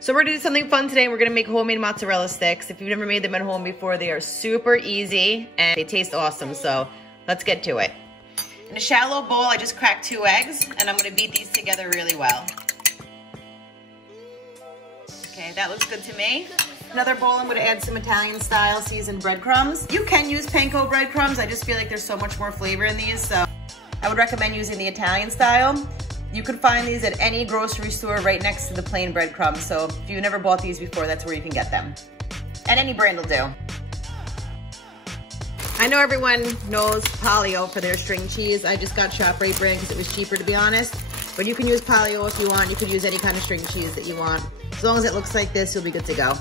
So we're gonna do something fun today. We're gonna make homemade mozzarella sticks. If you've never made them at home before, they are super easy and they taste awesome. So let's get to it. In a shallow bowl, I just cracked 2 eggs and I'm gonna beat these together really well. Okay, that looks good to me. Another bowl, I'm gonna add some Italian style seasoned breadcrumbs. You can use panko breadcrumbs. I just feel like there's so much more flavor in these, so I would recommend using the Italian style. You can find these at any grocery store right next to the plain breadcrumbs. So if you've never bought these before, that's where you can get them. And any brand will do. I know everyone knows Polly-O for their string cheese. I just got ShopRite brand because it was cheaper, to be honest. But you can use Polly-O if you want. You could use any kind of string cheese that you want. As long as it looks like this, you'll be good to go.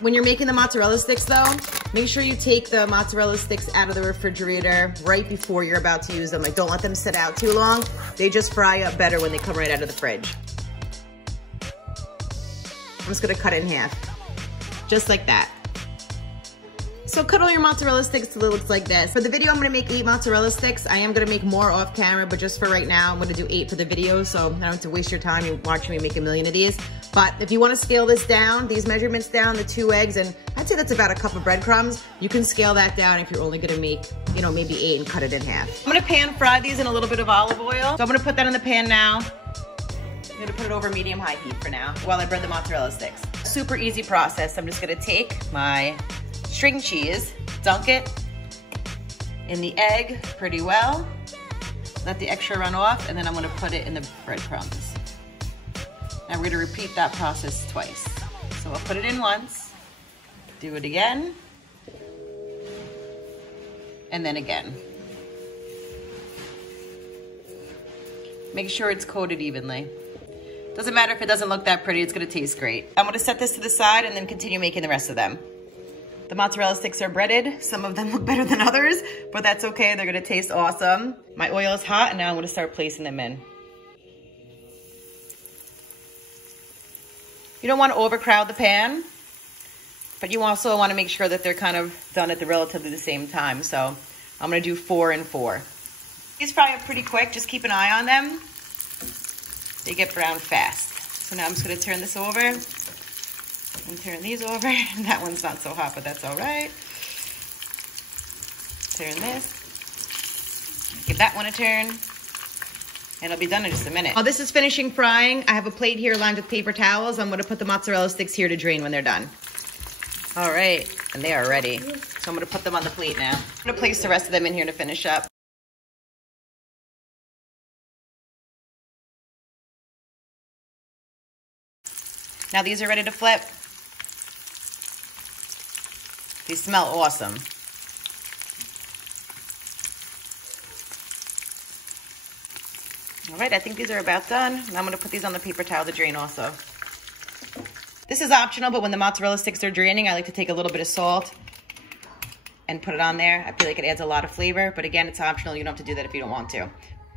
When you're making the mozzarella sticks though, make sure you take the mozzarella sticks out of the refrigerator right before you're about to use them. Like, don't let them sit out too long. They just fry up better when they come right out of the fridge. I'm just gonna cut it in half, just like that. So cut all your mozzarella sticks till it looks like this. For the video, I'm gonna make 8 mozzarella sticks. I am gonna make more off camera, but just for right now, I'm gonna do 8 for the video, so I don't have to waste your time watching me make a million of these. But if you wanna scale this down, these measurements down, the 2 eggs, and I'd say that's about a cup of breadcrumbs, you can scale that down if you're only gonna make, you know, maybe 8 and cut it in half. I'm gonna pan fry these in a little bit of olive oil. So I'm gonna put that in the pan now. I'm gonna put it over medium-high heat for now while I bread the mozzarella sticks. Super easy process. I'm just gonna take my string cheese, dunk it in the egg pretty well, let the extra run off, and then I'm gonna put it in the breadcrumbs. Now we're gonna repeat that process twice. So I'll put it in once, do it again, and then again. Make sure it's coated evenly. Doesn't matter if it doesn't look that pretty, it's gonna taste great. I'm gonna set this to the side and then continue making the rest of them. The mozzarella sticks are breaded. Some of them look better than others, but that's okay. They're gonna taste awesome. My oil is hot and now I'm gonna start placing them in. You don't wanna overcrowd the pan, but you also wanna make sure that they're kind of done at the relatively the same time. So I'm gonna do 4 and 4. These fry up pretty quick, just keep an eye on them. They get brown fast. So now I'm just gonna turn this over and turn these over. And that one's not so hot, but that's all right. Turn this, give that one a turn. And it'll be done in just a minute. While this is finishing frying, I have a plate here lined with paper towels. I'm gonna put the mozzarella sticks here to drain when they're done. All right, and they are ready. So I'm gonna put them on the plate now. I'm gonna place the rest of them in here to finish up. Now these are ready to flip. These smell awesome. All right, I think these are about done. Now I'm gonna put these on the paper towel to drain also. This is optional, but when the mozzarella sticks are draining, I like to take a little bit of salt and put it on there. I feel like it adds a lot of flavor, but again, it's optional. You don't have to do that if you don't want to.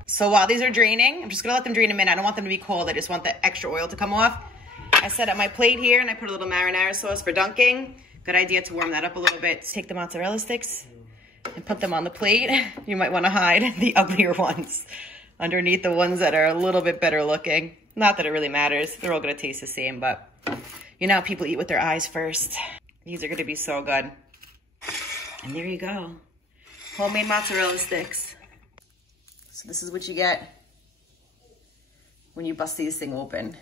So while these are draining, I'm just gonna let them drain a minute. I don't want them to be cold. I just want the extra oil to come off. I set up my plate here and I put a little marinara sauce for dunking. Good idea to warm that up a little bit. Just take the mozzarella sticks and put them on the plate. You might want to hide the uglier ones underneath the ones that are a little bit better looking. Not that it really matters. They're all going to taste the same, but you know how people eat with their eyes first. These are going to be so good. And there you go. Homemade mozzarella sticks. So this is what you get when you bust these things open.